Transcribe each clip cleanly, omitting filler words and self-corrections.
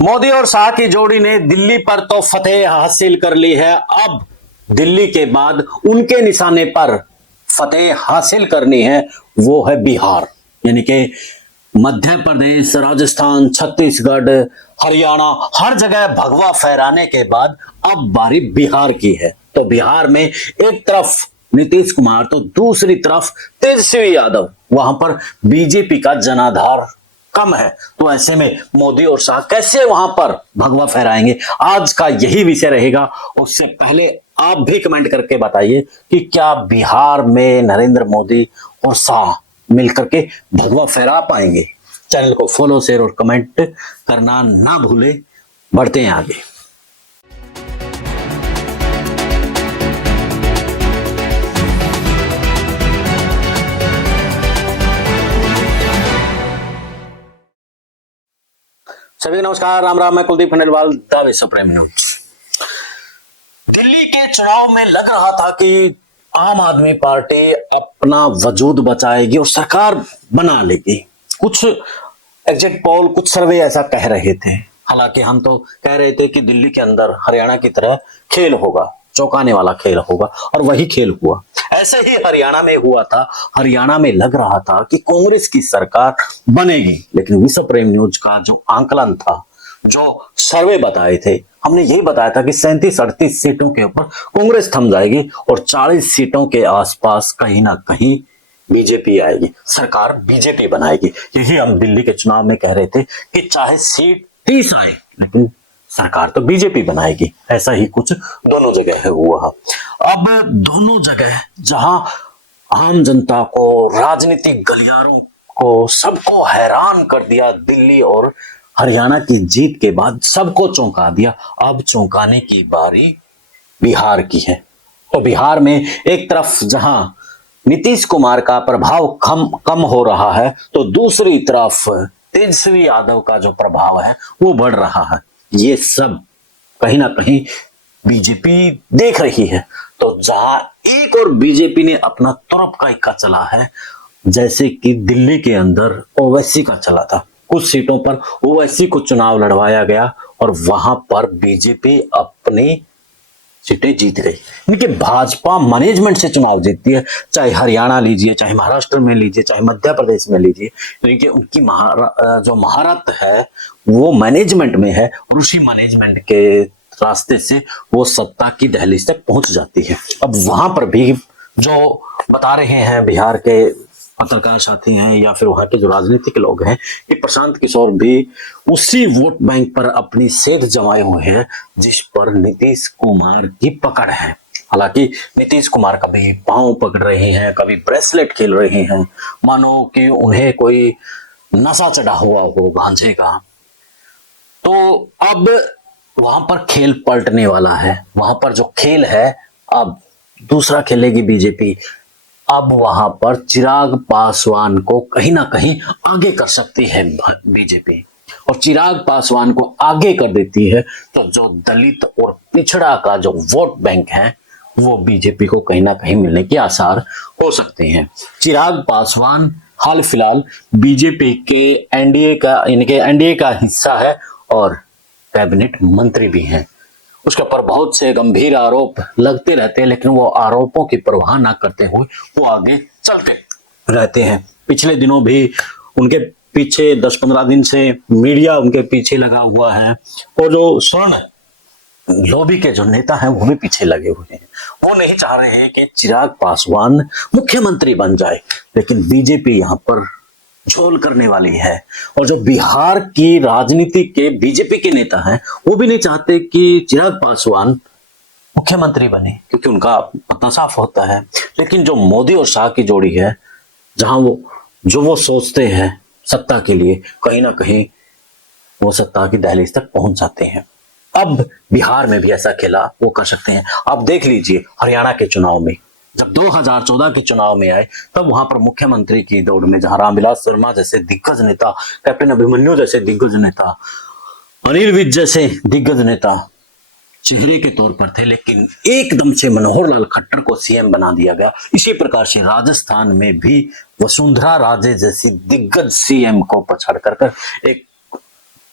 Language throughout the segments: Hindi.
मोदी और शाह की जोड़ी ने दिल्ली पर तो फतेह हासिल कर ली है। अब दिल्ली के बाद उनके निशाने पर फतेह हासिल करनी है, वो है बिहार। यानी कि मध्य प्रदेश, राजस्थान, छत्तीसगढ़, हरियाणा, हर जगह भगवा फहराने के बाद अब बारी बिहार की है। तो बिहार में एक तरफ नीतीश कुमार तो दूसरी तरफ तेजस्वी यादव, वहां पर बीजेपी का जनाधार कम है। तो ऐसे में मोदी और शाह कैसे वहां पर भगवा फहराएंगे, आज का यही विषय रहेगा। उससे पहले आप भी कमेंट करके बताइए कि क्या बिहार में नरेंद्र मोदी और शाह मिलकर के भगवा फहरा पाएंगे। चैनल को फॉलो, शेयर और कमेंट करना ना भूले। बढ़ते हैं आगे। सभी नमस्कार, राम राम। मैं कुलदीप खंडेलवाल, द विश्व प्रेम न्यूज। दिल्ली के चुनाव में लग रहा था कि आम आदमी पार्टी अपना वजूद बचाएगी और सरकार बना लेगी। कुछ एग्जिट पोल, कुछ सर्वे ऐसा कह रहे थे। हालांकि हम तो कह रहे थे कि दिल्ली के अंदर हरियाणा की तरह खेल होगा, चौंकाने वाला खेल होगा, और वही खेल हुआ। ऐसे ही हरियाणा में हुआ था। हरियाणा में लग रहा था कि कांग्रेस की सरकार बनेगी, लेकिन विश्व प्रेम न्यूज का जो आंकलन था, जो सर्वे बताए थे, हमने यही बताया था कि 37-38 सीटों के ऊपर कांग्रेस थम जाएगी और 40 सीटों के आसपास कहीं ना कहीं बीजेपी आएगी, सरकार बीजेपी बनाएगी। यही हम दिल्ली के चुनाव में कह रहे थे कि चाहे सीट 30 आए, लेकिन सरकार तो बीजेपी बनाएगी। ऐसा ही कुछ दोनों जगह है हुआ। अब दोनों जगह जहां आम जनता को, राजनीतिक गलियारों को, सबको हैरान कर दिया, दिल्ली और हरियाणा की जीत के बाद सबको चौंका दिया। अब चौंकाने की बारी बिहार की है। तो बिहार में एक तरफ जहां नीतीश कुमार का प्रभाव कम हो रहा है, तो दूसरी तरफ तेजस्वी यादव का जो प्रभाव है वो बढ़ रहा है। ये सब कहीं ना कहीं बीजेपी देख रही है। तो जहां एक और बीजेपी ने अपना तरफ का इक्का चला है, जैसे कि दिल्ली के अंदर ओवैसी का चला था, कुछ सीटों पर ओवैसी को चुनाव लड़वाया गया और वहां पर बीजेपी अपनी सीटें जीत गई। इनके भाजपा मैनेजमेंट से चुनाव जीतती है, चाहे हरियाणा लीजिए, चाहे महाराष्ट्र में लीजिए, चाहे मध्य प्रदेश में लीजिए। क्योंकि उनकी जो महारत है वो मैनेजमेंट में है, और उसी मैनेजमेंट के रास्ते से वो सत्ता की दहलीज तक पहुंच जाती है। अब वहां पर भी जो बता रहे हैं बिहार के पत्रकार साथी हैं या फिर वहां के जो राजनीतिक लोग हैं, कि प्रशांत किशोर भी उसी वोट बैंक पर अपनी सेध जमाए हुए हैं जिस पर नीतीश कुमार की पकड़ है। हालांकि नीतीश कुमार कभी पांव पकड़ रहे हैं, कभी ब्रेसलेट खेल रहे हैं, मानो कि उन्हें कोई नशा चढ़ा हुआ हो गांजे का। तो अब वहां पर खेल पलटने वाला है। वहां पर जो खेल है, अब दूसरा खेलेगी बीजेपी। अब वहां पर चिराग पासवान को कहीं ना कहीं आगे कर सकती है बीजेपी, और चिराग पासवान को आगे कर देती है तो जो दलित और पिछड़ा का जो वोट बैंक है वो बीजेपी को कहीं ना कहीं मिलने के आसार हो सकते हैं। चिराग पासवान हाल फिलहाल बीजेपी के एनडीए का हिस्सा है और कैबिनेट मंत्री भी हैं। उसके ऊपर बहुत से गंभीर आरोप लगते रहते हैं, लेकिन वो आरोपों की परवाह ना करते हुए वो आगे चलते रहते हैं। पिछले दिनों भी उनके पीछे 10-15 दिन से मीडिया उनके पीछे लगा हुआ है, और जो स्वर्ण लॉबी के जो नेता हैं वो भी पीछे लगे हुए हैं। वो नहीं चाह रहे हैं कि चिराग पासवान मुख्यमंत्री बन जाए, लेकिन बीजेपी यहाँ पर झोल करने वाली है। और जो बिहार की राजनीति के बीजेपी के नेता हैं वो भी नहीं चाहते कि चिराग पासवान मुख्यमंत्री बने, क्योंकि उनका पता साफ होता है। लेकिन जो मोदी और शाह की जोड़ी है, जहां वो सोचते हैं सत्ता के लिए, कहीं ना कहीं वो सत्ता की दहलीज तक पहुंच जाते हैं। अब बिहार में भी ऐसा खेला वो कर सकते हैं। आप देख लीजिए हरियाणा के चुनाव में, जब 2014 के चुनाव में आए, तब वहां पर मुख्यमंत्री की दौड़ में जहां रामविलास शर्मा जैसे दिग्गज नेता, कैप्टन अभिमन्यु जैसे दिग्गज नेता, अनिल विज जैसे दिग्गज नेता चेहरे के तौर पर थे, लेकिन एकदम से मनोहर लाल खट्टर को सीएम बना दिया गया। इसी प्रकार से राजस्थान में भी वसुंधरा राजे जैसी दिग्गज सीएम को पछाड़ कर एक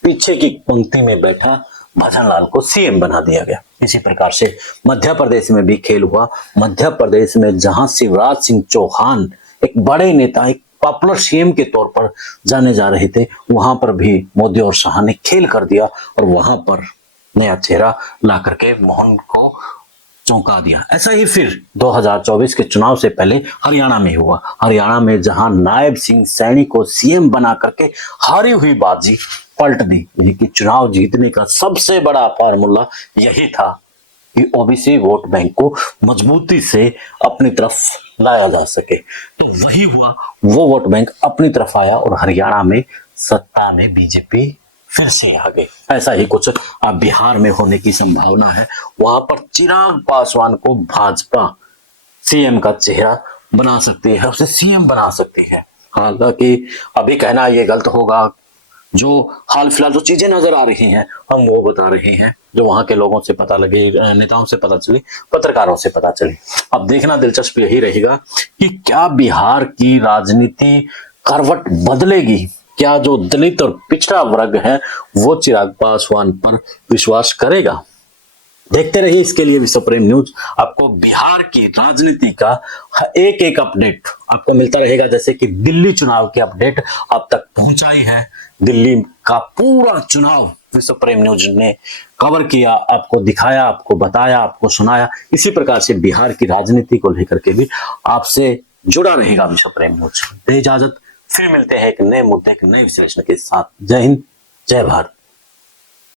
पीछे की पंक्ति में बैठा भजनलाल को सीएम बना दिया गया। इसी प्रकार से मध्य प्रदेश में भी खेल हुआ। मध्य प्रदेश में जहां शिवराज सिंह चौहान एक बड़े नेता, एक पॉपुलर सीएम के तौर पर जाने जा रहे थे, वहां पर भी मोदी और शाह ने खेल कर दिया और वहां पर नया चेहरा ला करके मोहन को चौंका दिया। ऐसा ही फिर 2024 के चुनाव से पहले हरियाणा में हुआ। हरियाणा में जहां नायब सिंह सैनी को सीएम बना करके हारी हुई बाजी पलट दी। ये कि चुनाव जीतने का सबसे बड़ा फार्मूला यही था कि ओबीसी वोट बैंक को मजबूती से अपनी तरफ लाया जा सके। तो वही हुआ, वो वोट बैंक अपनी तरफ आया और हरियाणा में सत्ता में बीजेपी फिर से आ गई। ऐसा ही कुछ अब बिहार में होने की संभावना है। वहां पर चिराग पासवान को भाजपा सीएम का चेहरा बना सकती है, उसे सीएम बना सकती है। हालांकि अभी कहना ये गलत होगा। जो हाल फिलहाल जो चीजें नजर आ रही हैं हम वो बता रहे हैं, जो वहां के लोगों से पता लगे, नेताओं से पता चली, पत्रकारों से पता चली। अब देखना दिलचस्प यही रहेगा कि क्या बिहार की राजनीति करवट बदलेगी। क्या जो दलित और पिछड़ा वर्ग है वो चिराग पासवान पर विश्वास करेगा। देखते रहिए इसके लिए विश्व प्रेम न्यूज आपको बिहार की राजनीति का एक एक अपडेट आपको मिलता रहेगा। जैसे कि दिल्ली चुनाव के अपडेट अब तक पहुंचाई है, दिल्ली का पूरा चुनाव विश्व प्रेम न्यूज ने कवर किया, आपको दिखाया, आपको बताया, आपको सुनाया। इसी प्रकार से बिहार की राजनीति को लेकर के भी आपसे जुड़ा रहेगा विश्व प्रेम न्यूज। दे इजाजत, फिर मिलते हैं एक नए मुद्दे, एक नए विश्लेषण के साथ। जय हिंद, जय भारत।